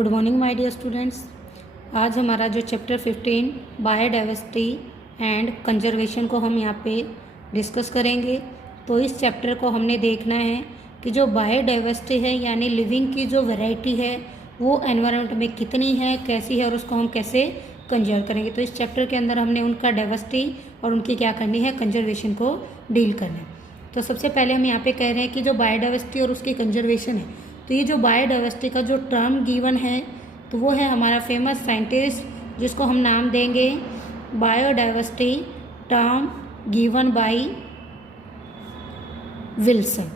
Good morning my dear students. आज हमारा जो चैप्टर 15 बायोडाइवर्सिटी एंड कंजर्वेशन को हम यहाँ पे डिस्कस करेंगे। तो इस चैप्टर को हमने देखना है कि जो बायोडाइवर्सिटी है यानी लिविंग की जो वैरायटी है वो एनवायरनमेंट में कितनी है, कैसी है और उसको हम कैसे कंजर्व करेंगे। तो इस चैप्टर के अंदर हमने उनका डाइवर्सिटी और उनकी क्या करनी है, कंजर्वेशन को डील करना है। तो सबसे पहले हम यहाँ पे कह रहे हैं कि जो बायोडाइवर्सिटी और उसकी कंजर्वेशन है, तो ये जो बायोडाइवर्सिटी का जो टर्म गिवन है तो वो है हमारा फेमस साइंटिस्ट जिसको हम नाम देंगे biodiversity term given by Wilson.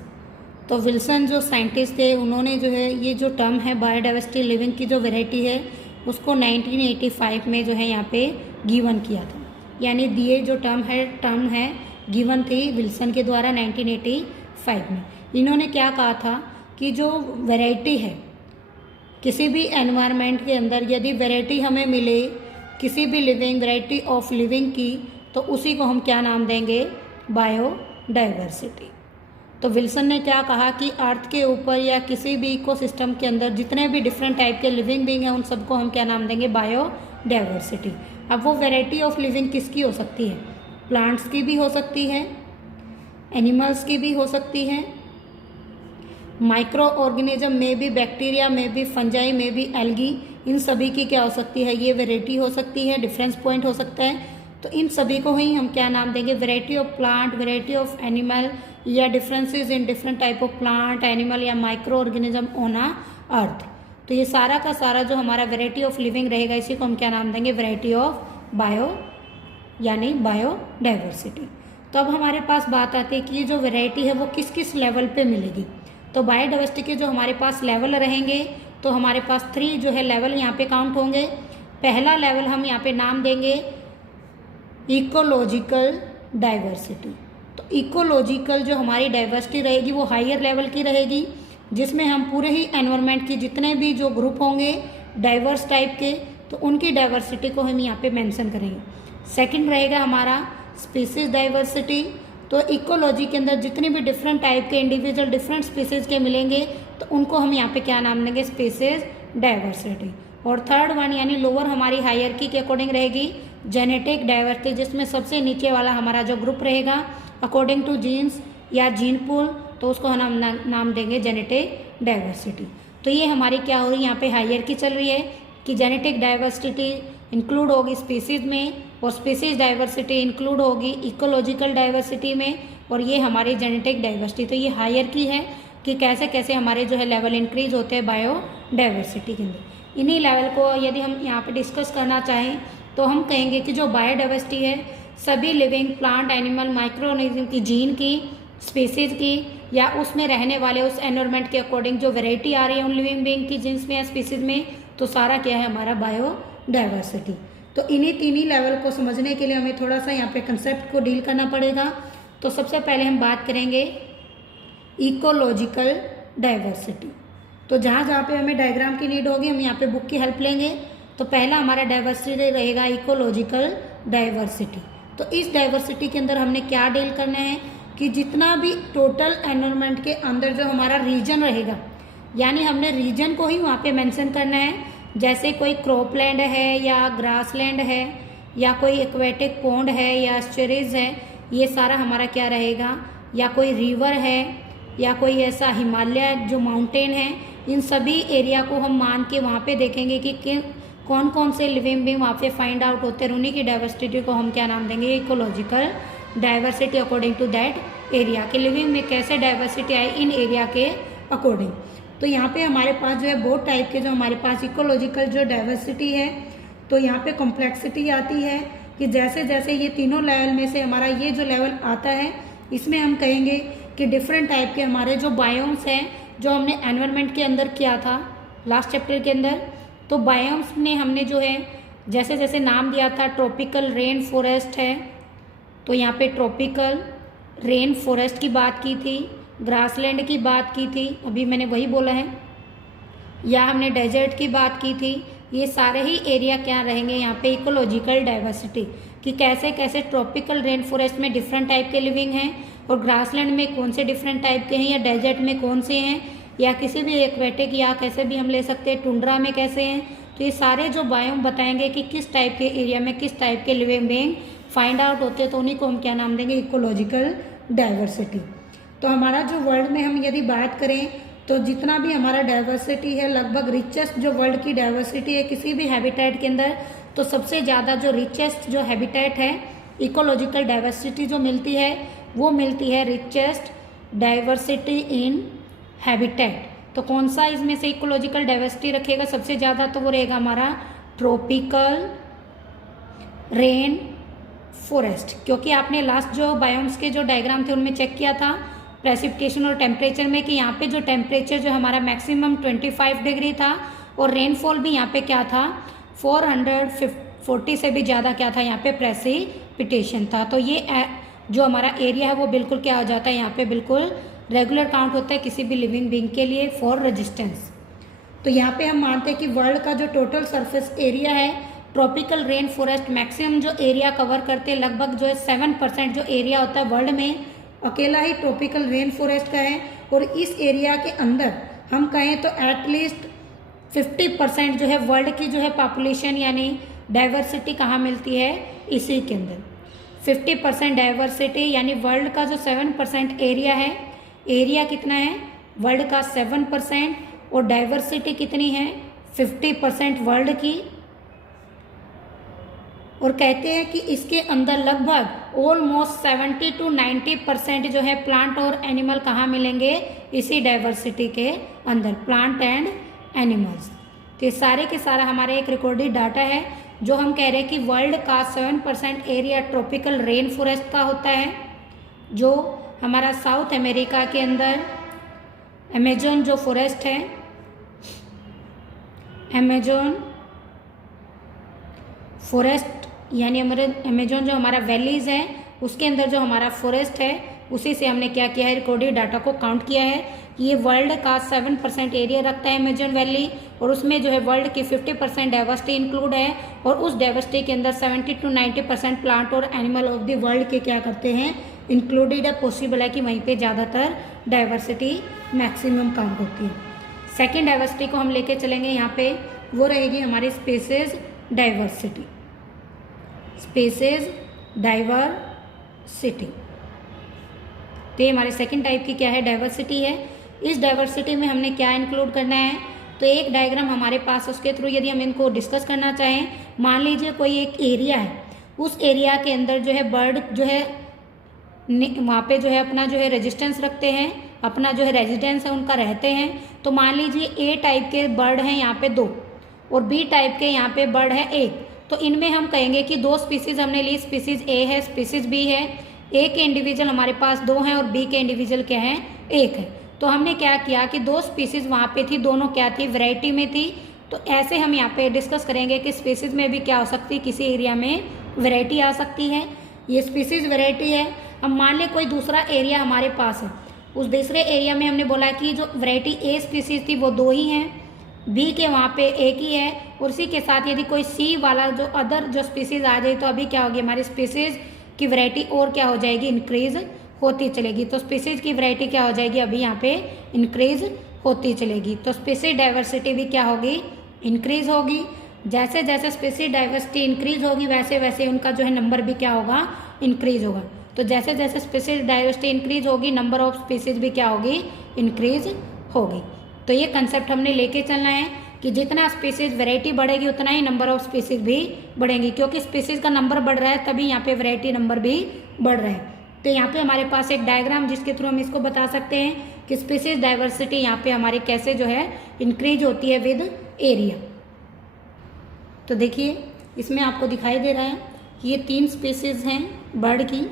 तो विल्सन जो साइंटिस्ट थे उन्होंने जो है ये जो टर्म है बायोडाइवर्सिटी लिविंग की जो वैरायटी है उसको 1985 में जो है यहाँ पे गिवन किया था, यानी दिए जो टर्म है गिवन थी विल्सन के द्वारा 1985 में। इन्होंने क्या कहा था कि जो वैरायटी है किसी भी एनवायरनमेंट के अंदर, यदि वैरायटी हमें मिले किसी भी लिविंग वैरायटी ऑफ लिविंग की, तो उसी को हम क्या नाम देंगे, बायोडाइवर्सिटी। तो विल्सन ने क्या कहा कि अर्थ के ऊपर या किसी भी इकोसिस्टम के अंदर जितने भी डिफरेंट टाइप के लिविंग बीइंग हैं उन सबको हम क्या नाम देंगे, बायोडाइवर्सिटी। अब वो वैरायटी ऑफ लिविंग किसकी हो सकती है, प्लांट्स की भी हो सकती है, एनिमल्स की भी हो सकती है, माइक्रो ऑर्गेनिज्म में भी, बैक्टीरिया में भी, फंजाई में भी, एल्गी, इन सभी की क्या हो सकती है, ये वैरायटी हो सकती है, डिफरेंस पॉइंट हो सकता है। तो इन सभी को ही हम क्या नाम देंगे, variety of plant, variety of animal या differences in different type of plant, animal या माइक्रो ऑर्गेनिज्म ऑन अर्थ। तो ये सारा का सारा जो हमारा वैरायटी ऑफ लिविंग रहेगा इसी को हम क्या नाम देंगे, वैरायटी ऑफ बायो यानी बायोडाइवर्सिटी। तो अब हमारे पास बात आती है कि ये जो वैरायटी है वो किस किस लेवल पे मिलेगी। तो बायोडाइवर्सिटी के जो हमारे पास लेवल रहेंगे तो हमारे पास 3 जो है लेवल यहाँ पे काउंट होंगे। पहला लेवल हम यहाँ पे नाम देंगे इकोलॉजिकल डाइवर्सिटी। तो इकोलॉजिकल जो हमारी डाइवर्सिटी रहेगी वो हायर लेवल की रहेगी, जिसमें हम पूरे ही एनवायरनमेंट की जितने भी जो ग्रुप होंगे डाइवर्स टाइप के, तो उनकी डाइवर्सिटी को हम यहाँ पे मेंशन करेंगे। सेकंड रहेगा हमारा स्पीसीज डाइवर्सिटी। तो इकोलॉजी के अंदर जितने भी डिफरेंट टाइप के इंडिविजुअल डिफरेंट स्पीसीज के मिलेंगे तो उनको हम यहाँ पे क्या नाम देंगे, स्पीसीज डाइवर्सिटी। और थर्ड वन यानी लोअर हमारी हायरार्की के अकॉर्डिंग रहेगी जेनेटिक डाइवर्सिटी, जिसमें सबसे नीचे वाला हमारा जो ग्रुप रहेगा अकॉर्डिंग टू जीन्स या जीन पूल, तो उसको हम नाम देंगे जेनेटिक डाइवर्सिटी। तो ये हमारी क्या हो रही है, यहाँ पे हायरार्की चल रही है कि जेनेटिक डाइवर्सिटी इंक्लूड होगी स्पीसीज में और स्पीसीज डाइवर्सिटी इंक्लूड होगी इकोलॉजिकल डाइवर्सिटी में, और ये हमारी जेनेटिक डाइवर्सिटी। तो ये हायरार्की है कि कैसे कैसे हमारे जो है लेवल इंक्रीज होते हैं बायोडाइवर्सिटी के अंदर। इन्हीं लेवल को यदि हम यहाँ पे डिस्कस करना चाहें तो हम कहेंगे कि जो बायोडाइवर्सिटी है सभी living plant, animal, micro organism की, जीन की, स्पीसीज की या उसमें रहने वाले उस एनवायरनमेंट के अकॉर्डिंग जो वेराइटी आ रही है उन लिविंग बीइंग की जीन्स में या स्पीसीज में, तो सारा क्या है हमारा बायोडाइवर्सिटी। तो इन्हीं तीनों लेवल को समझने के लिए हमें थोड़ा सा यहाँ पे कंसेप्ट को डील करना पड़ेगा। तो सबसे पहले हम बात करेंगे इकोलॉजिकल डाइवर्सिटी। तो जहाँ जहाँ पे हमें डायग्राम की नीड होगी हम यहाँ पे बुक की हेल्प लेंगे। तो पहला हमारा डाइवर्सिटी रहेगा इकोलॉजिकल डाइवर्सिटी। तो इस डाइवर्सिटी के अंदर हमने क्या डील करना है कि जितना भी टोटल एनवायरनमेंट के अंदर जो हमारा रीजन रहेगा, यानी हमने रीजन को ही वहाँ पे मेंशन करना है। जैसे कोई क्रॉपलैंड है या ग्रासलैंड है या कोई एक्वेटिक पॉन्ड है या एस्चुरीज है, ये सारा हमारा क्या रहेगा, या कोई रिवर है या कोई ऐसा हिमालय जो माउंटेन है, इन सभी एरिया को हम मान के वहाँ पे देखेंगे कि कौन कौन से लिविंग बीइंग वहाँ पे फाइंड आउट होते हैं। उन्हीं की डाइवर्सिटी को हम क्या नाम देंगे, ecological diversity according to that area के लिविंग में कैसे डाइवर्सिटी आई इन एरिया के अकॉर्डिंग। तो यहाँ पे हमारे पास जो है बहुत टाइप के जो हमारे पास इकोलॉजिकल जो डाइवर्सिटी है, तो यहाँ पे कॉम्प्लेक्सिटी आती है कि जैसे जैसे ये तीनों लेवल में से हमारा ये जो लेवल आता है इसमें हम कहेंगे कि डिफरेंट टाइप के हमारे जो बायोम्स हैं जो हमने एनवायरनमेंट के अंदर किया था लास्ट चैप्टर के अंदर, तो बायोम्स में हमने जो है जैसे जैसे नाम दिया था, ट्रॉपिकल रेन फॉरेस्ट है तो यहाँ पे ट्रॉपिकल रेन फॉरेस्ट की बात की थी, ग्रासलैंड की बात की थी, अभी मैंने वही बोला है, या हमने डेजर्ट की बात की थी। ये सारे ही एरिया क्या रहेंगे यहाँ पे इकोलॉजिकल डाइवर्सिटी, कि कैसे कैसे ट्रॉपिकल रेन फॉरेस्ट में डिफरेंट टाइप के लिविंग हैं और ग्रासलैंड में कौन से डिफरेंट टाइप के हैं या डेजर्ट में कौन से हैं, या किसी भी एक्वेटिक या कैसे भी हम ले सकते हैं, टुंड्रा में कैसे हैं। तो ये सारे जो बायोम बताएंगे कि किस टाइप के एरिया में किस टाइप के लिविंग बीइंग फाइंड आउट होते हैं, तो उन्हीं को हम क्या नाम देंगे, इकोलॉजिकल डाइवर्सिटी। तो हमारा जो वर्ल्ड में हम यदि बात करें तो जितना भी हमारा डाइवर्सिटी है, लगभग रिचेस्ट जो वर्ल्ड की डाइवर्सिटी है किसी भी हैबिटेट के अंदर, तो सबसे ज़्यादा जो रिचेस्ट जो हैबिटेट है, इकोलॉजिकल डाइवर्सिटी जो मिलती है वो मिलती है रिचेस्ट डाइवर्सिटी इन हैबिटेट। तो कौन सा इसमें से इकोलॉजिकल डाइवर्सिटी रखेगा सबसे ज़्यादा, तो वो रहेगा हमारा ट्रॉपिकल रेन फॉरेस्ट। क्योंकि आपने लास्ट जो बायोम्स के जो डायग्राम थे उनमें चेक किया था प्रेसिपिटेशन और टेम्परेचर में कि यहाँ पे जो टेम्परेचर जो हमारा मैक्सिमम 25 डिग्री था और रेनफॉल भी यहाँ पे क्या था 440 से भी ज़्यादा क्या था यहाँ पे प्रेसिपिटेशन था। तो ये जो हमारा एरिया है वो बिल्कुल क्या हो जाता है, यहाँ पे बिल्कुल रेगुलर काउंट होता है किसी भी लिविंग बीइंग के लिए फॉर रेजिस्टेंस। तो यहाँ पे हम मानते हैं कि वर्ल्ड का जो टोटल सरफेस एरिया है, ट्रॉपिकल रेन फॉरेस्ट मैक्सिमम जो एरिया कवर करते हैं, लगभग जो है 7% जो एरिया होता है वर्ल्ड में अकेला ही ट्रॉपिकल रेन फॉरेस्ट का है। और इस एरिया के अंदर हम कहें तो एटलीस्ट 50% जो है वर्ल्ड की जो है पॉपुलेशन यानी डाइवर्सिटी कहाँ मिलती है, इसी के अंदर 50% डाइवर्सिटी, यानी वर्ल्ड का जो 7% एरिया है, एरिया कितना है वर्ल्ड का 7% और डाइवर्सिटी कितनी है 50% वर्ल्ड की। और कहते हैं कि इसके अंदर लगभग ऑलमोस्ट 70 to 90% जो है प्लांट और एनिमल कहाँ मिलेंगे, इसी डाइवर्सिटी के अंदर, प्लांट एंड एनिमल्स। तो ये सारे के सारा हमारे एक रिकॉर्डेड डाटा है जो हम कह रहे हैं कि वर्ल्ड का 7% एरिया ट्रॉपिकल रेन फॉरेस्ट का होता है, जो हमारा साउथ अमेरिका के अंदर अमेजोन जो फॉरेस्ट है, अमेजोन फॉरेस्ट यानी हमारे अमेजोन जो हमारा वैलीज है उसके अंदर जो हमारा फॉरेस्ट है उसी से हमने क्या किया है, रिकॉर्डेड डाटा को काउंट किया है कि ये वर्ल्ड का 7% एरिया रखता है अमेजोन वैली, और उसमें जो है वर्ल्ड की 50% डाइवर्सिटी इंक्लूड है, और उस डाइवर्सिटी के अंदर 70 to 90% प्लांट और एनिमल ऑफ द वर्ल्ड के क्या करते हैं, इंक्लूडेड है। पॉसिबल है कि वहीं पे ज़्यादातर डाइवर्सिटी मैक्सिमम काउंट होती है। सेकेंड डाइवर्सिटी को हम लेके चलेंगे यहाँ पे, वो रहेगी हमारी स्पीसीज डाइवर्सिटी, स्पीसीज डाइवर्सिटी। तो ये हमारे सेकेंड टाइप की क्या है, डाइवर्सिटी है। इस डाइवर्सिटी में हमने क्या इंक्लूड करना है, तो एक डायग्राम हमारे पास, उसके थ्रू यदि हम इनको डिस्कस करना चाहें, मान लीजिए कोई एक एरिया है, उस एरिया के अंदर जो है बर्ड जो है वहाँ पे जो है अपना जो है रेजिस्टेंस रखते हैं, अपना जो है रेजिडेंस है उनका रहते हैं। तो मान लीजिए ए टाइप के बर्ड हैं यहाँ पे 2 और बी टाइप के यहाँ पे बर्ड है 1, तो इनमें हम कहेंगे कि 2 स्पीसीज हमने ली, स्पीसीज ए है, स्पीसीज बी है। ए के इंडिविजुअल हमारे पास 2 हैं और बी के इंडिविजुअल क्या हैं, 1 है। तो हमने क्या किया कि 2 स्पीसीज वहाँ पे थी, दोनों क्या थी, वैरायटी में थी। तो ऐसे हम यहाँ पे डिस्कस करेंगे कि स्पीसीज में भी क्या हो सकती है, किसी एरिया में वैरायटी आ सकती है, ये स्पीसीज वैरायटी है। अब मान ले कोई दूसरा एरिया हमारे पास है, उस दूसरे एरिया में हमने बोला कि जो वैरायटी ए स्पीसीज थी वो 2 ही हैं, बी के वहाँ पे 1 ही है, और उसी के साथ यदि कोई सी वाला जो अदर जो स्पीसीज आ जाए तो अभी क्या होगी, हमारी स्पीसीज की वैरायटी और क्या हो जाएगी, इंक्रीज होती चलेगी। तो स्पीसीज की वैरायटी क्या हो जाएगी, अभी यहाँ पे इंक्रीज होती चलेगी। तो स्पीसीज डाइवर्सिटी भी क्या होगी, इंक्रीज होगी। जैसे जैसे स्पीसीज डाइवर्सिटी इंक्रीज होगी वैसे वैसे उनका जो है नंबर भी क्या होगा, इंक्रीज होगा। तो जैसे जैसे स्पीसीज डाइवर्सिटी इंक्रीज होगी, नंबर ऑफ स्पीसीज भी क्या होगी, इंक्रीज होगी। तो ये कंसेप्ट हमने लेके चलना है कि जितना स्पीसीज वैरायटी बढ़ेगी उतना ही नंबर ऑफ स्पीसीज भी बढ़ेंगी, क्योंकि स्पीसीज का नंबर बढ़ रहा है तभी यहाँ पे वैरायटी नंबर भी बढ़ रहा है। तो यहाँ पे हमारे पास एक डायग्राम जिसके थ्रू हम इसको बता सकते हैं कि स्पीसीज डाइवर्सिटी यहाँ पे हमारी कैसे जो है इंक्रीज होती है विद एरिया। तो देखिए इसमें आपको दिखाई दे रहा है कि ये 3 स्पीसीज हैं बर्ड की,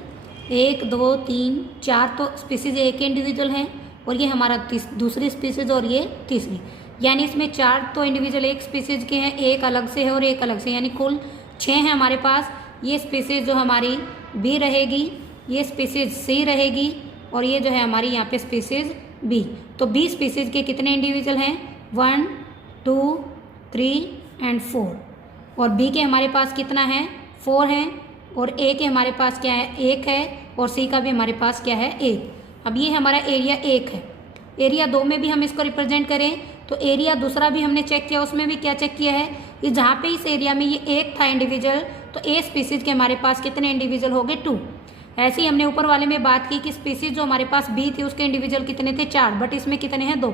1 2 3 4 तो स्पीसीज एक इंडिविजुअल हैं, और ये हमारा दूसरी स्पीसीज और ये तीसरी, यानी इसमें 4 तो इंडिविजुअल एक स्पीसीज के हैं, 1 अलग से है और 1 अलग से, यानी कुल 6 हैं हमारे पास। ये स्पीसीज जो हमारी बी रहेगी, ये स्पीसीज सी रहेगी, और ये जो है हमारी यहाँ पे स्पीसीज बी। तो बी स्पीसीज के कितने इंडिविजुअल हैं, 1 2 3 एंड 4, और बी के हमारे पास कितना है, 4 है, और ए के हमारे पास क्या है, 1 है, और सी का भी हमारे पास क्या है, 1। अब ये हमारा एरिया 1 है, एरिया 2 में भी हम इसको रिप्रेजेंट करें तो एरिया दूसरा भी हमने चेक किया, उसमें भी क्या चेक किया है कि जहाँ पे इस एरिया में ये एक था इंडिविजुअल, तो ए स्पीसीज के हमारे पास कितने इंडिविजुअल हो गए 2। ऐसे ही हमने ऊपर वाले में बात की कि स्पीसीज जो हमारे पास बी थी उसके इंडिविजुअल कितने थे 4, बट इसमें कितने हैं 2।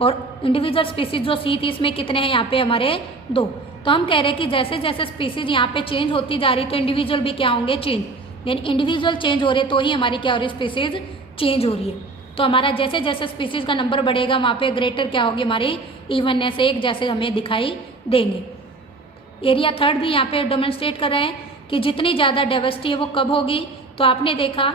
और इंडिविजुअल स्पीसीज जो सी थी इसमें कितने हैं यहाँ पे हमारे 2। तो हम कह रहे हैं कि जैसे जैसे स्पीसीज यहाँ पे चेंज होती जा रही तो इंडिविजुअल भी क्या होंगे चेंज, यानी इंडिविजुअल चेंज हो रहे तो ही हमारी क्या हो रही है स्पीसीज चेंज हो रही है। तो हमारा जैसे जैसे स्पीसीज का नंबर बढ़ेगा वहाँ पे ग्रेटर क्या होगी हमारी इवननेस, एक जैसे हमें दिखाई देंगे। एरिया 3 भी यहाँ पे डेमोन्स्ट्रेट कर रहे हैं कि जितनी ज़्यादा डाइवर्सिटी है वो कब होगी। तो आपने देखा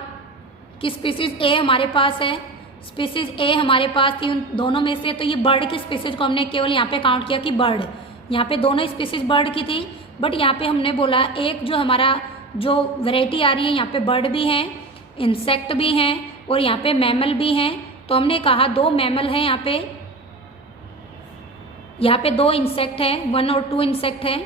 कि स्पीसीज ए हमारे पास है, स्पीसीज ए हमारे पास थी उन दोनों में से, तो ये बर्ड की स्पीसीज को हमने केवल यहाँ पे काउंट किया कि बर्ड, यहाँ पे दोनों स्पीसीज बर्ड की थी, बट यहाँ पे हमने बोला एक जो हमारा जो वैरायटी आ रही है यहाँ पे बर्ड भी हैं, इंसेक्ट भी हैं और यहाँ पे मैमल भी हैं। तो हमने कहा 2 मैमल हैं यहाँ पे 2 इंसेक्ट हैं, 1 और 2 इंसेक्ट हैं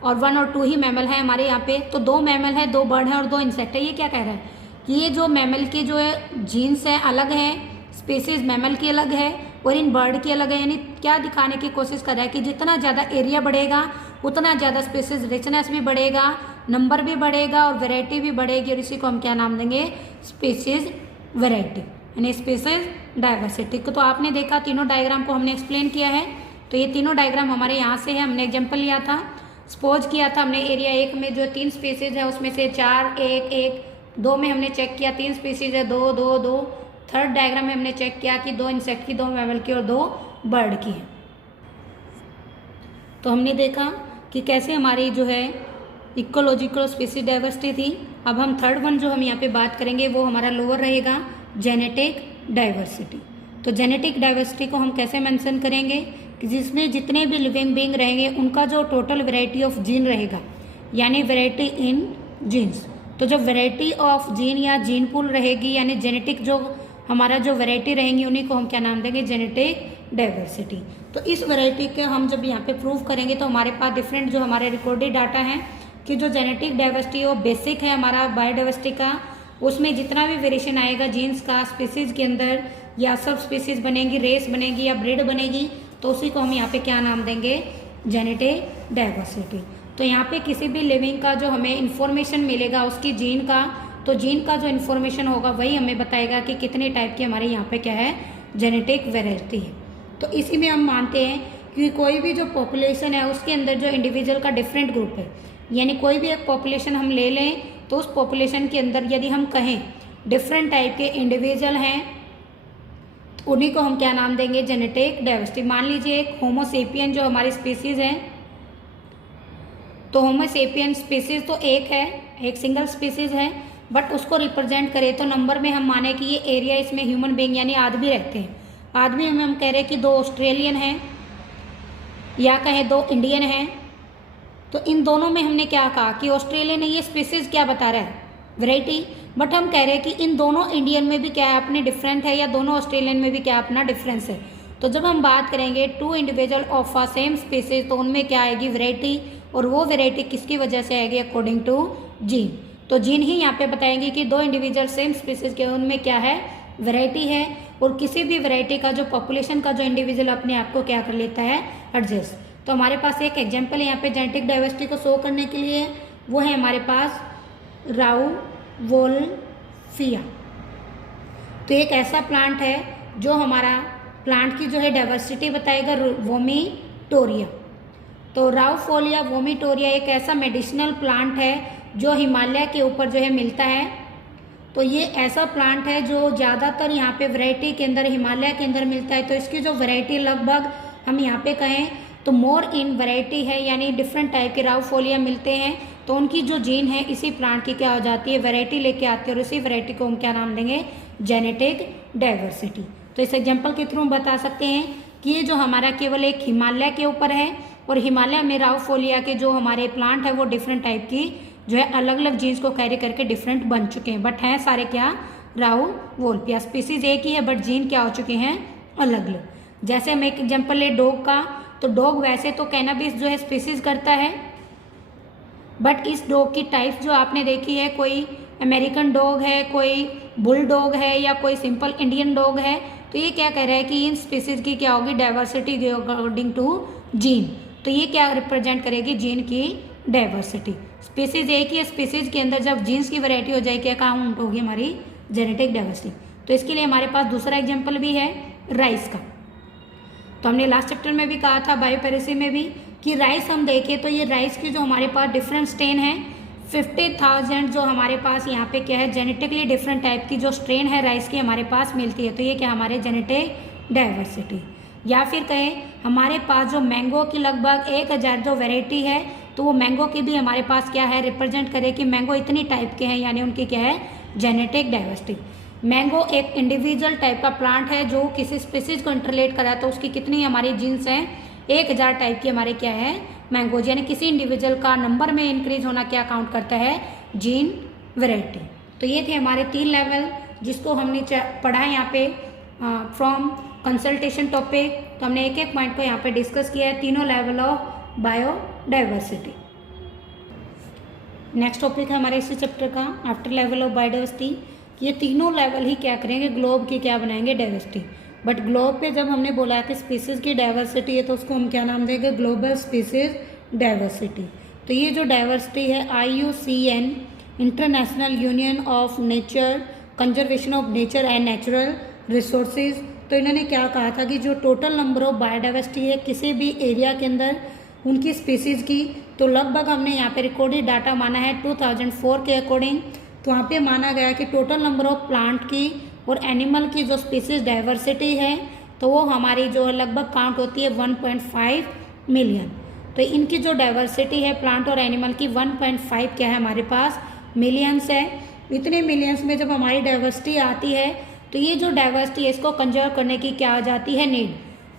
और 1 और 2 ही मैमल है हमारे यहाँ पे। तो 2 मैमल है, 2 बर्ड हैं और 2 इंसेक्ट है। ये क्या कह रहा है कि ये जो मैमल के जो है जीन्स है अलग हैं, स्पीसीज मैमल की अलग है और इन बर्ड की अलग है। यानी क्या दिखाने की कोशिश कर रहा है कि जितना ज़्यादा एरिया बढ़ेगा उतना ज़्यादा स्पीसीज रिचनेस भी बढ़ेगा, नंबर भी बढ़ेगा और वैरायटी भी बढ़ेगी, और इसी को हम क्या नाम देंगे स्पीसीज वैरायटी, यानी स्पीसीज डाइवर्सिटी। तो आपने देखा तीनों डायग्राम को हमने एक्सप्लेन किया है। तो ये तीनों डायग्राम हमारे यहाँ से है, हमने एग्जाम्पल लिया था, सपोज किया था हमने एरिया 1 में जो 3 स्पीसीज है उसमें से 4 1 1, 2 में हमने चेक किया 3 स्पीसीज है 2 2 2, थर्ड डायग्राम में हमने चेक किया कि 2 इंसेक्ट की, 2 मैमल की और 2 बर्ड की है। तो हमने देखा कि कैसे हमारी जो है इकोलॉजिकल स्पीसीज डाइवर्सिटी थी। अब हम थर्ड वन जो हम यहाँ पे बात करेंगे वो हमारा लोअर रहेगा जेनेटिक डाइवर्सिटी। तो जेनेटिक डाइवर्सिटी को हम कैसे मेंशन करेंगे कि जिसमें जितने भी लिविंग बीइंग रहेंगे उनका जो टोटल वैरायटी ऑफ जीन रहेगा, यानी वैरायटी इन जीन्स। तो जो वैरायटी ऑफ जीन या जीन पूल रहेगी यानी जेनेटिक जो हमारा जो वैरायटी रहेंगी उन्हीं को हम क्या नाम देंगे जेनेटिक डाइवर्सिटी। तो इस वैरायटी के हम जब यहाँ पे प्रूव करेंगे तो हमारे पास डिफरेंट जो हमारे रिकॉर्डेड डाटा हैं कि जो जेनेटिक डाइवर्सिटी वो बेसिक है हमारा बायोडाइवर्सिटी का, उसमें जितना भी वेरिएशन आएगा जीन्स का स्पीसीज के अंदर या सब स्पीसीज बनेगी, रेस बनेगी या ब्रीड बनेगी, तो उसी को हम यहाँ पे क्या नाम देंगे जेनेटिक डाइवर्सिटी। तो यहाँ पे किसी भी लिविंग का जो हमें इंफॉर्मेशन मिलेगा उसकी जीन का, तो जीन का जो इन्फॉर्मेशन होगा वही हमें बताएगा कि कितने टाइप की हमारे यहाँ पे क्या है जेनेटिक वैरायटी है। तो इसी में हम मानते हैं कि कोई भी जो पॉपुलेशन है उसके अंदर जो इंडिविजुअल का डिफरेंट ग्रुप है, यानी कोई भी एक पॉपुलेशन हम ले लें तो उस पॉपुलेशन के अंदर यदि हम कहें डिफरेंट टाइप के इंडिविजुअल हैं तो उन्हीं को हम क्या नाम देंगे जेनेटिक डाइवर्सिटी। मान लीजिए एक होमोसेपियन जो हमारी स्पीसीज है, तो होमोसेपियन स्पीसीज तो एक है, एक सिंगल स्पीसीज है, बट उसको रिप्रेजेंट करें तो नंबर में हम माने कि ये एरिया इसमें ह्यूमन बीइंग यानी आदमी रहते हैं। आदमी में हम कह रहे हैं कि 2 ऑस्ट्रेलियन हैं या कहें 2 इंडियन हैं। तो इन दोनों में हमने क्या कहा कि ऑस्ट्रेलियन है, ये स्पीसीज क्या बता रहा है वैरायटी, बट हम कह रहे हैं कि इन दोनों इंडियन में भी क्या है अपने डिफरेंट है या दोनों ऑस्ट्रेलियन में भी क्या अपना डिफरेंस है। तो जब हम बात करेंगे 2 individual of a same species तो उनमें क्या आएगी वैरायटी, और वो वैरायटी किसकी वजह से आएगी अकॉर्डिंग टू जीन। तो जीन ही यहाँ पे बताएंगे कि 2 इंडिविजुअल सेम स्पीसीज के उनमें क्या है वैरायटी है, और किसी भी वैरायटी का जो पॉपुलेशन का जो इंडिविजुअल अपने आप को क्या कर लेता है एडजस्ट। तो हमारे पास एक एग्जांपल यहाँ पे जेनेटिक डाइवर्सिटी को शो करने के लिए वो है हमारे पास राउवोल्फिया। तो एक ऐसा प्लांट है जो हमारा प्लांट की जो है डाइवर्सिटी बताएगा वोमिटोरिया। तो राउवोल्फिया वोमिटोरिया एक ऐसा मेडिसिनल प्लांट है जो हिमालय के ऊपर जो है मिलता है। तो ये ऐसा प्लांट है जो ज़्यादातर यहाँ पे वैरायटी के अंदर हिमालय के अंदर मिलता है। तो इसकी जो वैरायटी लगभग हम यहाँ पे कहें तो मोर इन वैरायटी है, यानी डिफरेंट टाइप के राउवोल्फिया मिलते हैं। तो उनकी जो जीन है इसी प्लांट की क्या हो जाती है वैरायटी लेके आती है, और इसी वैरायटी को हम क्या नाम देंगे जेनेटिक डाइवर्सिटी। तो इस एग्जाम्पल के थ्रू हम बता सकते हैं कि ये जो हमारा केवल एक हिमालय के ऊपर है, और हिमालय में राउवोल्फिया के जो हमारे प्लांट है वो डिफरेंट टाइप की जो है अलग अलग जीन्स को कैरी करके डिफरेंट बन चुके हैं, बट हैं सारे क्या राउवोल्फिया। स्पीसीज एक ही है बट जीन क्या हो चुके हैं अलग अलग। जैसे हम एक एग्जाम्पल ले डॉग का, तो डॉग वैसे तो कैनाबिस जो है स्पीसीज करता है, बट इस डॉग की टाइप जो आपने देखी है कोई अमेरिकन डॉग है, कोई बुल डॉग है या कोई सिंपल इंडियन डॉग है, तो ये क्या कह रहा है कि इन स्पीसीज की क्या होगी डाइवर्सिटी अकॉर्डिंग टू जीन। तो ये क्या रिप्रेजेंट करेगी जीन की डाइवर्सिटी। स्पीसीज एक ही स्पीसीज के अंदर जब जीन्स की वैरायटी हो जाए क्या काउंट होगी हमारी जेनेटिक डाइवर्सिटी। तो इसके लिए हमारे पास दूसरा एग्जाम्पल भी है राइस का। तो हमने लास्ट चैप्टर में भी कहा था बायोपेरेसी में भी कि राइस हम देखें तो ये राइस की जो हमारे पास डिफरेंट स्ट्रेन है 50,000 जो हमारे पास यहाँ पे क्या है जेनेटिकली डिफरेंट टाइप की जो स्ट्रेन है राइस की हमारे पास मिलती है। तो ये क्या हमारे जेनेटिक डाइवर्सिटी। या फिर कहें हमारे पास जो मैंगो की लगभग 1000 जो वेराइटी है तो वो मैंगो की भी हमारे पास क्या है रिप्रेजेंट करे कि मैंगो इतनी टाइप के हैं, यानी उनकी क्या है जेनेटिक डाइवर्सिटी। मैंगो एक इंडिविजुअल टाइप का प्लांट है जो किसी स्पीसीज को इंटरलेट करा है तो उसकी कितनी हमारी जीन्स हैं 1000 टाइप की हमारे क्या है मैंगोज, यानी किसी इंडिविजुअल का नंबर में इंक्रीज होना क्या काउंट करता है जीन वेराइटी। तो ये थे हमारे 3 लेवल जिसको हमने पढ़ा है यहाँ पे फ्रॉम कंसल्टेशन टॉपिक। तो हमने एक एक पॉइंट को यहाँ पे डिस्कस किया है, तीनों level of biodiversity. Next topic है हमारे इसी चैप्टर का आफ्टर लेवल ऑफ बायोडाइवर्सिटी। ये तीनों लेवल ही क्या करेंगे ग्लोब की क्या बनाएंगे डाइवर्सिटी। बट ग्लोब पे जब हमने बोला कि स्पीसीज की डाइवर्सिटी है तो उसको हम क्या नाम देंगे ग्लोबल स्पीसीज डाइवर्सिटी। तो ये जो डाइवर्सिटी है IUCN international union of nature conservation of nature and natural resources. तो इन्होंने क्या कहा था कि जो टोटल नंबर ऑफ बायोडाइवर्सिटी है किसी भी एरिया के अंदर उनकी स्पीसीज की, तो लगभग हमने यहाँ पे रिकॉर्डेड डाटा माना है 2004 के अकॉर्डिंग। तो वहाँ पे माना गया कि टोटल नंबर ऑफ प्लांट की और एनिमल की जो स्पीसीज डाइवर्सिटी है तो वो हमारी जो है लगभग काउंट होती है 1.5 मिलियन। तो इनकी जो डाइवर्सिटी है प्लांट और एनिमल की 1.5 क्या है हमारे पास मिलियंस है। इतने मिलियंस में जब हमारी डाइवर्सिटी आती है तो ये जो डाइवर्सिटी है इसको कंजर्व करने की क्या आ जाती है नीड।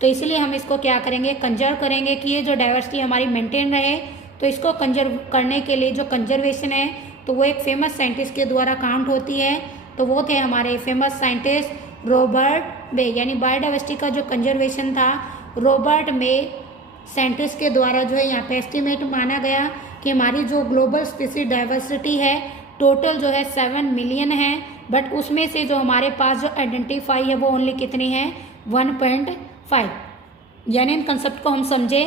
तो इसलिए हम इसको क्या करेंगे कंजर्व करेंगे कि ये जो डाइवर्सिटी हमारी मेंटेन रहे। तो इसको कंजर्व करने के लिए जो कंजर्वेशन है तो वो एक फेमस साइंटिस्ट के द्वारा काउंट होती है। तो वो थे हमारे फेमस साइंटिस्ट रॉबर्ट मे, यानी बायोडाइवर्सिटी का जो कंजर्वेशन था रॉबर्ट मे साइंटिस्ट के द्वारा जो है यहाँ पे एस्टिमेट माना गया कि हमारी जो ग्लोबल स्पीसीज डाइवर्सिटी है टोटल जो है 7 मिलियन है। बट उसमें से जो हमारे पास जो आइडेंटिफाई है वो ओनली कितनी है 1.5। यानी इन कंसेप्ट को हम समझे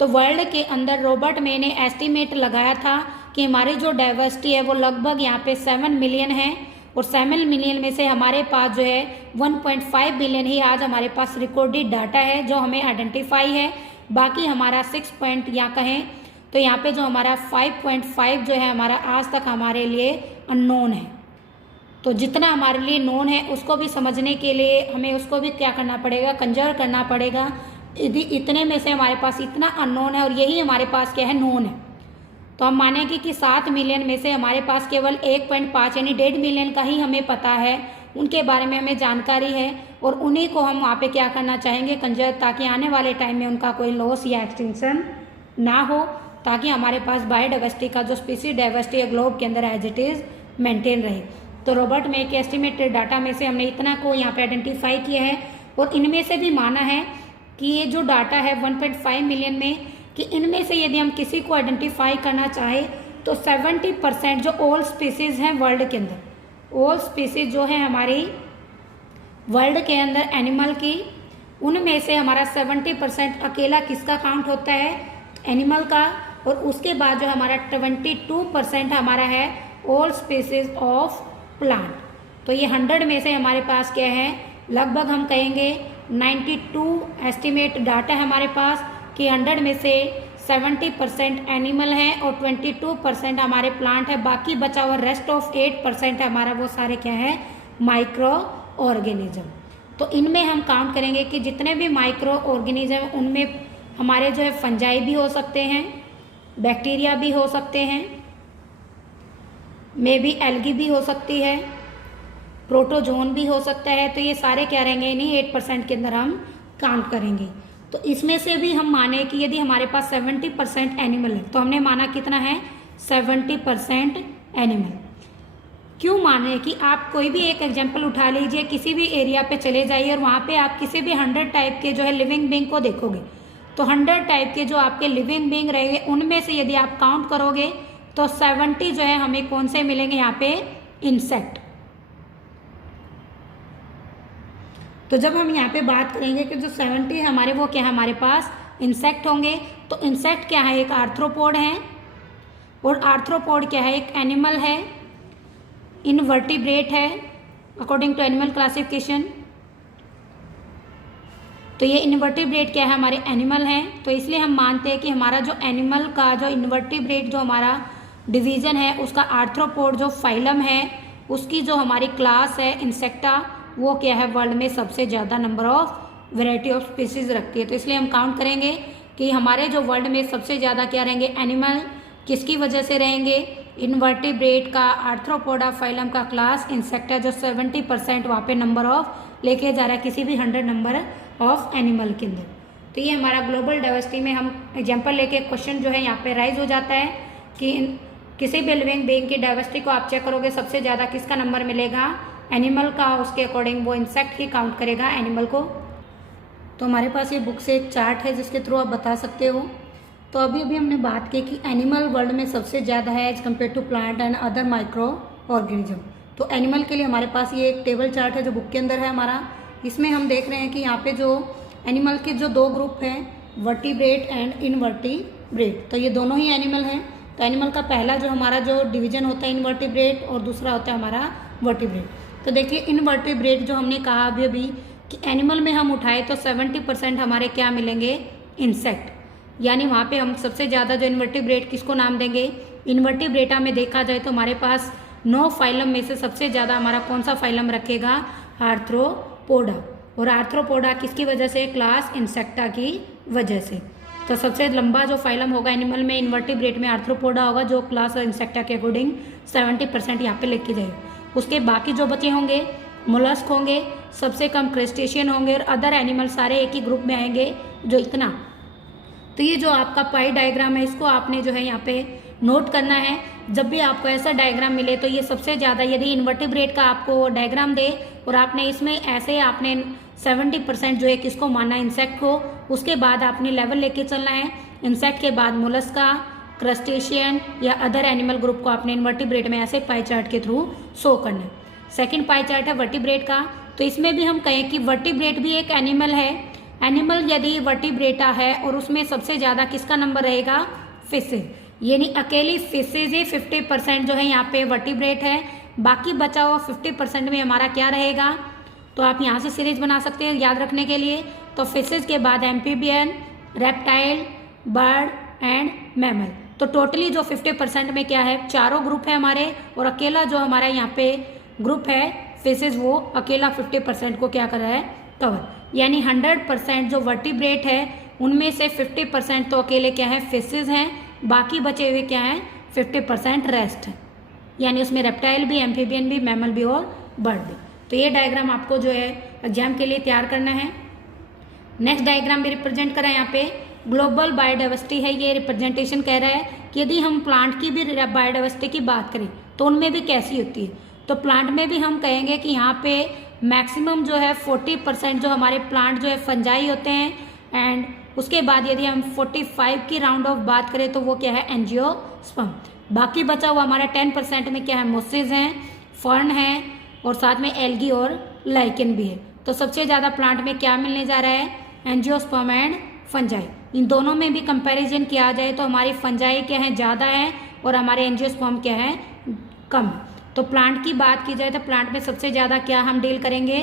तो वर्ल्ड के अंदर रॉबर्ट मे ने एस्टिमेट लगाया था कि हमारी जो डाइवर्सिटी है वो लगभग यहाँ पे 7 मिलियन है और 7 मिलियन में से हमारे पास जो है 1.5 बिलियन ही आज हमारे पास रिकॉर्डेड डाटा है जो हमें आइडेंटिफाई है। बाकी हमारा 6 पॉइंट या कहें तो यहाँ पे जो हमारा 5.5 जो है हमारा आज तक हमारे लिए अननोन है। तो जितना हमारे लिए नोन है उसको भी समझने के लिए हमें उसको भी क्या करना पड़ेगा कंजर्व करना पड़ेगा। यदि इतने में से हमारे पास इतना अननोन है और यही हमारे पास क्या है नोन है तो हम मानेंगे कि 7 मिलियन में से हमारे पास केवल 1.5 यानी 1.5 मिलियन का ही हमें पता है, उनके बारे में हमें जानकारी है और उन्हीं को हम वहाँ पे क्या करना चाहेंगे कंजर्व, ताकि आने वाले टाइम में उनका कोई लॉस या एक्सटिंक्शन ना हो, ताकि हमारे पास बायोडाइवर्सिटी का जो स्पीसीज डाइवर्सिटी है ग्लोब के अंदर एज इट इज़ मेंटेन रहे। तो रॉबर्ट मे के एस्टिमेटेड डाटा में से हमने इतना को यहाँ पे आइडेंटिफाई किया है और इनमें से भी माना है कि ये जो डाटा है 1.5 मिलियन में कि इनमें से यदि हम किसी को आइडेंटिफाई करना चाहे तो 70% जो ऑल स्पीसीज हैं वर्ल्ड के अंदर, ऑल स्पीसीज जो है हमारी वर्ल्ड के अंदर एनिमल की, उनमें से हमारा 70% अकेला किसका काउंट होता है एनिमल का, और उसके बाद जो हमारा 22% हमारा है ऑल स्पीसीज ऑफ प्लांट। तो ये 100 में से हमारे पास क्या है लगभग हम कहेंगे 92 एस्टिमेट डाटा है हमारे पास कि 100 में से 70% एनिमल है और 22% हमारे प्लांट है। बाकी बचा हुआ रेस्ट ऑफ 8% हमारा वो सारे क्या है माइक्रो ऑर्गेनिज्म। तो इनमें हम काउंट करेंगे कि जितने भी माइक्रो ऑर्गेनिज्म उनमें हमारे जो है फंजाई भी हो सकते हैं, बैक्टीरिया भी हो सकते हैं, मे बी एल्गी भी हो सकती है, प्रोटोजोन भी हो सकता है। तो ये सारे क्या रहेंगे इन्हीं 8% के अंदर हम काउंट करेंगे। तो इसमें से भी हम माने कि यदि हमारे पास 70% एनिमल है तो हमने माना कितना है 70% एनिमल। क्यों माने कि आप कोई भी एक एग्जांपल उठा लीजिए, किसी भी एरिया पे चले जाइए और वहाँ पे आप किसी भी 100 टाइप के जो है लिविंग बींग को देखोगे तो 100 टाइप के जो आपके लिविंग बींग रहेंगे उनमें से यदि आप काउंट करोगे तो 70 जो है हमें कौन से मिलेंगे यहाँ पे इंसेक्ट। तो जब हम यहाँ पे बात करेंगे कि जो 70 है हमारे, वो क्या है हमारे पास इंसेक्ट होंगे। तो इंसेक्ट क्या है, एक आर्थ्रोपोड है, और आर्थ्रोपोड क्या है, एक एनिमल है, इनवर्टिब्रेट है अकॉर्डिंग टू एनिमल क्लासिफिकेशन। तो ये इनवर्टिब्रेट क्या है, हमारे एनिमल हैं। तो इसलिए हम मानते हैं कि हमारा जो एनिमल का जो इनवर्टिब्रेट जो हमारा डिवीज़न है, उसका आर्थ्रोपोड जो फाइलम है, उसकी जो हमारी क्लास है इंसेक्टा, वो क्या है वर्ल्ड में सबसे ज़्यादा number of variety of species रखती है। तो इसलिए हम काउंट करेंगे कि हमारे जो वर्ल्ड में सबसे ज़्यादा क्या रहेंगे, एनिमल, किसकी वजह से रहेंगे, इनवर्टिब्रेट का, आर्थ्रोपोडा फाइलम का क्लास इंसेक्टा, जो 70% वहाँ पे नंबर ऑफ लेके जा रहा है किसी भी 100 नंबर ऑफ एनिमल के अंदर। तो ये हमारा ग्लोबल डाइवर्सिटी में हम एग्जाम्पल लेके क्वेश्चन जो है यहाँ पे राइज हो जाता है कि किसी भी लिविंग बीइंग की डाइवर्सिटी को आप चेक करोगे, सबसे ज़्यादा किसका नंबर मिलेगा, एनिमल का। उसके अकॉर्डिंग वो इंसेक्ट ही काउंट करेगा एनिमल को। तो हमारे पास ये बुक से एक चार्ट है जिसके थ्रू आप बता सकते हो। तो अभी हमने बात की कि एनिमल वर्ल्ड में सबसे ज़्यादा है as compare to plant and other micro organism. तो एनिमल के लिए हमारे पास ये एक टेबल चार्ट है जो बुक के अंदर है हमारा। इसमें हम देख रहे हैं कि यहाँ पे जो एनिमल के जो दो ग्रुप हैं, वर्टिब्रेट एंड इनवर्टिब्रेट, तो ये दोनों ही एनिमल हैं। तो एनिमल का पहला जो हमारा जो डिवीजन होता है इनवर्टिब्रेट, और दूसरा होता है हमारा वर्टिब्रेट। तो देखिए इनवर्टिब्रेट जो हमने कहा अभी कि एनिमल में हम उठाए तो 70% हमारे क्या मिलेंगे, इंसेक्ट। यानी वहाँ पे हम सबसे ज़्यादा जो इनवर्टिब्रेट किसको नाम देंगे, इनवर्टिब्रेटा में देखा जाए तो हमारे पास 9 फाइलम में से सबसे ज़्यादा हमारा कौन सा फाइलम रखेगा, आर्थ्रोपोडा। और आर्थ्रोपोडा किसकी वजह से, क्लास इंसेक्टा की वजह से। तो सबसे लंबा जो फाइलम होगा एनिमल में इनवर्टिब्रेट में आर्थ्रोपोडा होगा, जो क्लास इंसेक्टा के अकॉर्डिंग 70% यहाँ पे लेके जाए। उसके बाकी जो बचे होंगे मोलस्क होंगे, सबसे कम क्रेस्टेशियन होंगे, और अदर एनिमल सारे एक ही ग्रुप में आएंगे जो इतना। तो ये जो आपका पाई डायग्राम है, इसको आपने जो है यहाँ पे नोट करना है। जब भी आपको ऐसा डायग्राम मिले तो ये सबसे ज़्यादा, यदि इनवर्टिब्रेट का आपको डायग्राम दे और आपने इसमें ऐसे आपने 70% जो है किसको मानना है, इंसेक्ट को, उसके बाद आपने लेवल लेके चलना है। इंसेक्ट के बाद मोलस्का, क्रस्टेशियन या अदर एनिमल ग्रुप को आपने इनवर्टिब्रेट में ऐसे पाई चार्ट के थ्रू शो करना है। सेकेंड पाई चार्ट है वर्टिब्रेट का। तो इसमें भी हम कहें कि वर्टिब्रेट भी एक एनिमल है। एनिमल यदि वर्टिब्रेटा है और उसमें सबसे ज़्यादा किसका नंबर रहेगा, फिशेज, यानी अकेली फिशेज ही 50% जो है यहाँ पे वर्टिब्रेट है। बाकी बचा हुआ 50% में हमारा क्या रहेगा, तो आप यहाँ से सीरीज बना सकते हैं याद रखने के लिए। तो फिशेज के बाद amphibian, reptile, bird and mammal. तो टोटली जो 50% में क्या है, चारों ग्रुप है हमारे, और अकेला जो हमारा यहाँ पे ग्रुप है फिशेज, वो अकेला 50% को क्या कर रहा है, कवर। यानी 100% जो वर्टिब्रेट है उनमें से 50% तो अकेले क्या है, फिशेज हैं। बाकी बचे हुए क्या हैं, 50% रेस्ट है। यानी उसमें रेप्टाइल भी, एम्फीबियन भी, मैमल भी और बर्ड भी। तो ये डायग्राम आपको जो है एग्जाम के लिए तैयार करना है। नेक्स्ट डायग्राम भी रिप्रेजेंट करा है यहाँ पे, ग्लोबल बायोडाइवर्सिटी है। ये रिप्रेजेंटेशन कह रहा है कि यदि हम प्लांट की भी बायोडाइवर्सिटी की बात करें तो उनमें भी कैसी होती है। तो प्लांट में भी हम कहेंगे कि यहाँ पे मैक्सिमम जो है 40% जो हमारे प्लांट जो है फंजाई होते हैं, एंड उसके बाद यदि हम 45 की राउंड ऑफ बात करें तो वो क्या है, एंजियोस्पर्म। बाकी बचा हुआ हमारा 10% में क्या है, मोसेस हैं, फर्न है, और साथ में एल्गी और लाइकेन भी है। तो सबसे ज़्यादा प्लांट में क्या मिलने जा रहा है, एंजियोस्पर्म एंड फंजाई। इन दोनों में भी कंपैरिजन किया जाए तो हमारी फंजाई क्या है, ज़्यादा है, और हमारे एंजियोस्पर्म क्या है, कम। तो प्लांट की बात की जाए तो प्लांट में सबसे ज़्यादा क्या हम डील करेंगे,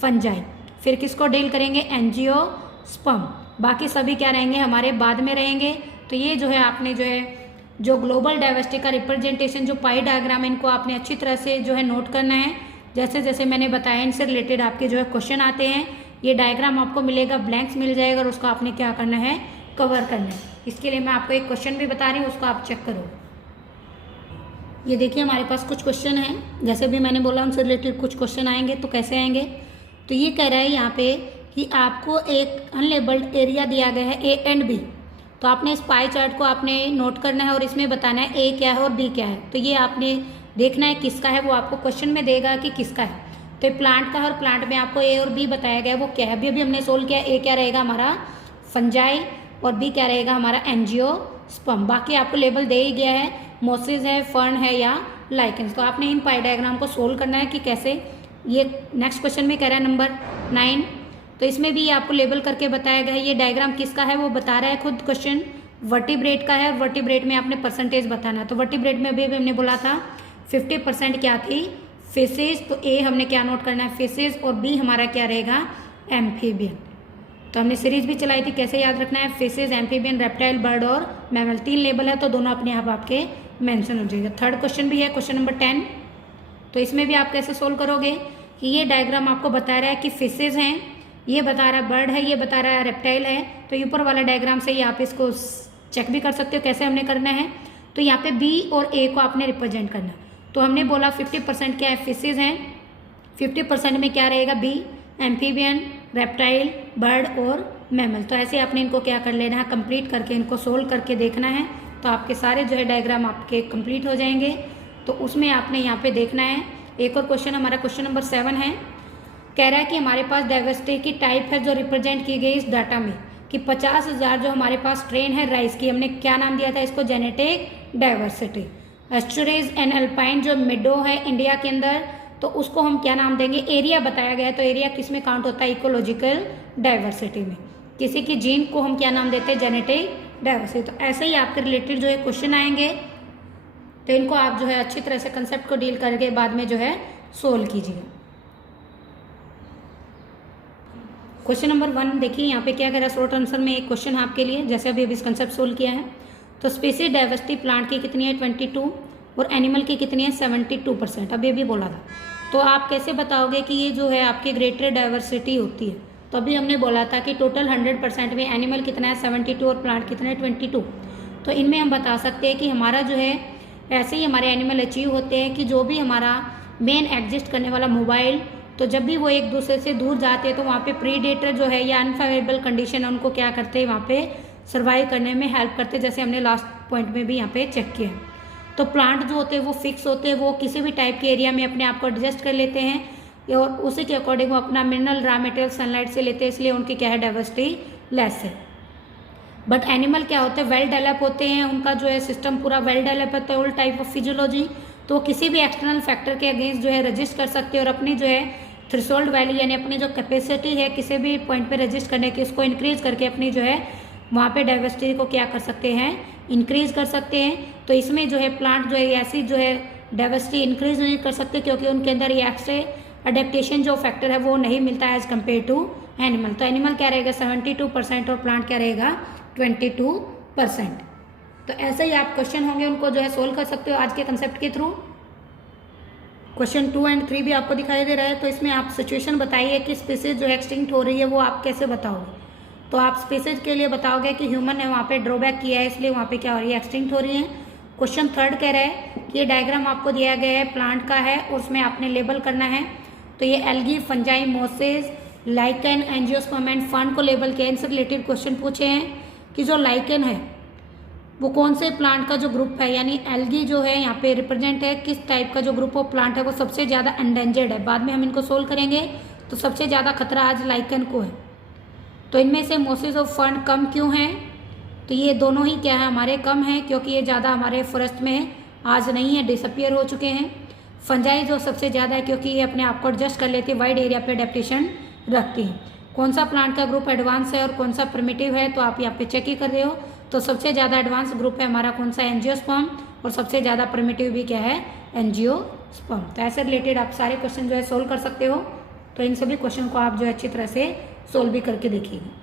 फंजाई। फिर किसको डील करेंगे, एंजियोस्पर्म। बाकी सभी क्या रहेंगे, हमारे बाद में रहेंगे। तो ये जो है आपने जो है जो ग्लोबल डाइवर्सिटी का रिप्रेजेंटेशन जो पाई डायग्राम है, इनको आपने अच्छी तरह से जो है नोट करना है। जैसे जैसे मैंने बताया इनसे रिलेटेड आपके जो है क्वेश्चन आते हैं। ये डायग्राम आपको मिलेगा, ब्लैंक्स मिल जाएगा, और उसको आपने क्या करना है, कवर करना है। इसके लिए मैं आपको एक क्वेश्चन भी बता रही हूँ, उसको आप चेक करो। ये देखिए हमारे पास कुछ क्वेश्चन हैं, जैसे भी मैंने बोला उनसे रिलेटेड कुछ क्वेश्चन आएंगे। तो कैसे आएंगे, तो ये कह रहा है यहाँ पे कि आपको एक अनलेबल्ड एरिया दिया गया है ए एंड बी। तो आपने इस पाई चार्ट को आपने नोट करना है और इसमें बताना है ए क्या है और बी क्या है। तो ये आपने देखना है किसका है, वो आपको क्वेश्चन में देगा कि किसका है। तो प्लांट का, हर प्लांट में आपको ए और बी बताया गया है, वो क्या है। अभी हमने सोल्व किया, ए क्या रहेगा हमारा, फंजाई, और बी क्या रहेगा हमारा, एंजियोस्पर्म। बाकी आपको लेबल दे ही गया है, मोसेस है, फर्न है या लाइकेंस। तो आपने इन पाई डायग्राम को सोल्व करना है कि कैसे। ये नेक्स्ट क्वेश्चन में कह रहा है नंबर 9। तो इसमें भी आपको लेबल करके बताया गया है। ये डायग्राम किसका है वो बता रहा है खुद क्वेश्चन, वर्टिब्रेट का है, और वर्टिब्रेट में आपने परसेंटेज बताना। तो वर्टिब्रेट में अभी हमने बोला था 50% क्या थी, फिशेज। तो ए हमने क्या नोट करना है, फिशेज, और बी हमारा क्या रहेगा, एम्फीबियन। तो हमने सीरीज भी चलाई थी, कैसे याद रखना है, फिशेज, एम्फीबियन, रेप्टाइल, बर्ड और मैमल। 3 लेबल है तो दोनों अपने आप आपके मेंशन हो जाएगा। थर्ड क्वेश्चन भी है, क्वेश्चन नंबर 10। तो इसमें भी आप कैसे सोल्व करोगे कि ये डायग्राम आपको बता रहा है कि फिशेज हैं, ये बता रहा है बर्ड है, ये बता रहा है रेप्टाइल है। तो ऊपर वाला डायग्राम से ही आप इसको चेक भी कर सकते हो कैसे हमने करना है। तो यहाँ पे बी और ए को आपने रिप्रेजेंट करना। तो हमने बोला 50% क्या है, फिशेज हैं, 50% में क्या रहेगा, बी, एम्फीबियन, रेप्टाइल, बर्ड और मैमल। तो ऐसे आपने इनको क्या कर लेना है, कंप्लीट करके इनको सोल्व करके देखना है। तो आपके सारे जो है डायग्राम आपके कंप्लीट हो जाएंगे। तो उसमें आपने यहाँ पे देखना है। एक और क्वेश्चन हमारा क्वेश्चन नंबर 7 है, कह रहा है कि हमारे पास डाइवर्सिटी की टाइप है जो रिप्रेजेंट की गई इस डाटा में, कि 50,000 जो हमारे पास ट्रेन है राइस की, हमने क्या नाम दिया था इसको, genetic diversity. Estuaries and alpine जो मिडो है इंडिया के अंदर, तो उसको हम क्या नाम देंगे, एरिया बताया गया है। तो एरिया किस में काउंट होता है, इकोलॉजिकल डाइवर्सिटी में। किसी की जीन को हम क्या नाम देते हैं, जेनेटिक डाइवर्सिटी। तो ऐसे ही आपके रिलेटेड जो है क्वेश्चन आएंगे, तो इनको आप जो है अच्छी तरह से कंसेप्ट को डील करके बाद में जो है सोल्व कीजिए। क्वेश्चन नंबर 1 देखिए यहाँ पे क्या कह रहा है, शॉर्ट आंसर में एक क्वेश्चन आपके लिए, जैसे अभी इस कंसेप्ट सोल्व किया है। तो स्पीसीज डाइवर्सिटी प्लांट की कितनी है, 22, और एनिमल की कितनी है, 72%। अभी अभी बोला था। तो आप कैसे बताओगे कि ये जो है आपकी ग्रेटर डाइवर्सिटी होती है। तो अभी हमने बोला था कि टोटल 100% में एनिमल कितना है, 72, और प्लांट कितना है, 22। तो इनमें हम बता सकते हैं कि हमारा जो है ऐसे ही हमारे एनिमल अचीव होते हैं कि जो भी हमारा मेन एग्जिस्ट करने वाला मोबाइल, तो जब भी वो एक दूसरे से दूर जाते हैं तो वहाँ पे प्रीडेटर जो है या अनफेवरेबल कंडीशन है उनको क्या करते हैं, वहाँ पे सर्वाइव करने में हेल्प करते हैं, जैसे हमने लास्ट पॉइंट में भी यहाँ पे चेक किया। तो प्लांट जो होते हैं वो फिक्स होते हैं, वो किसी भी टाइप के एरिया में अपने आप को एडजस्ट कर लेते हैं और उसी के अकॉर्डिंग वो अपना मिनरल रॉ मटेरियल सनलाइट से लेते हैं, इसलिए उनकी क्या है, डाइवर्सिटी लेस है। बट एनिमल क्या होते हैं, वेल डेवलप होते हैं, उनका जो है सिस्टम पूरा वेल डेवलप होता है, ऑल टाइप ऑफ फिजियोलॉजी। तो किसी भी एक्सटर्नल फैक्टर के अगेंस्ट जो है रजिस्ट कर सकते हैं और अपनी जो है थ्रेशोल्ड वैल्यू यानी अपनी जो कैपेसिटी है किसी भी पॉइंट पे रजिस्ट करने की, उसको इंक्रीज करके अपनी जो है वहाँ पे डाइवर्सिटी को क्या कर सकते हैं, इंक्रीज कर सकते हैं। तो इसमें जो है प्लांट जो है ऐसी जो है डाइवर्सिटी इंक्रीज नहीं कर सकते क्योंकि उनके अंदर ये एक्स्ट्रा अडेप्टेशन जो फैक्टर है वो नहीं मिलता है एज कम्पेयर टू एनिमल। तो एनिमल क्या रहेगा 72% और प्लांट क्या रहेगा 22%। तो ऐसे ही आप क्वेश्चन होंगे उनको जो है सोल्व कर सकते हो आज के कंसेप्ट के थ्रू। क्वेश्चन 2 और 3 भी आपको दिखाई दे रहा है। तो इसमें आप सिचुएशन बताइए कि स्पीसीज जो एक्सटिंक्ट हो रही है वो आप कैसे बताओगे। तो आप स्पीसीज के लिए बताओगे कि ह्यूमन ने वहाँ पे ड्रॉबैक किया है इसलिए वहाँ पे क्या हो रही है, एक्सटिंक्ट हो रही है। क्वेश्चन 3 कह रहा है कि ये डायग्राम आपको दिया गया है प्लांट का है और उसमें आपने लेबल करना है। तो ये algae, fungi, mosses, lichen, angiosperm and fern को लेबल किया। इनसे रिलेटेड क्वेश्चन पूछे हैं कि जो लाइकन है वो कौन से प्लांट का जो ग्रुप है, यानी एल्गी जो है यहाँ पे रिप्रेजेंट है किस टाइप का जो ग्रुप ऑफ प्लांट है वो सबसे ज़्यादा एंडेंजर्ड है। बाद में हम इनको सोल्व करेंगे। तो सबसे ज़्यादा खतरा आज लाइकन को है। तो इनमें से मोसेस और फर्न कम क्यों हैं, तो ये दोनों ही क्या है हमारे कम हैं क्योंकि ये ज़्यादा हमारे फॉरेस्ट में आज नहीं है, डिसअपियर हो चुके हैं। फंजाई जो सबसे ज़्यादा है क्योंकि ये अपने आप को एडजस्ट कर लेती है, वाइड एरिया पे एडेप्टेशन रखती है। कौन सा प्लांट का ग्रुप एडवांस है और कौन सा प्रिमिटिव है, तो आप यहाँ पे चेक ही कर रहे हो। तो सबसे ज़्यादा एडवांस ग्रुप है हमारा कौन सा, एंजियोस्पर्म, और सबसे ज़्यादा प्रिमिटिव भी क्या है, एंजियोस्पर्म। तो ऐसे रिलेटेड आप सारे क्वेश्चन जो है सोल्व कर सकते हो। तो इन सभी क्वेश्चन को आप जो है अच्छी तरह से सोल्व भी करके देखिएगा।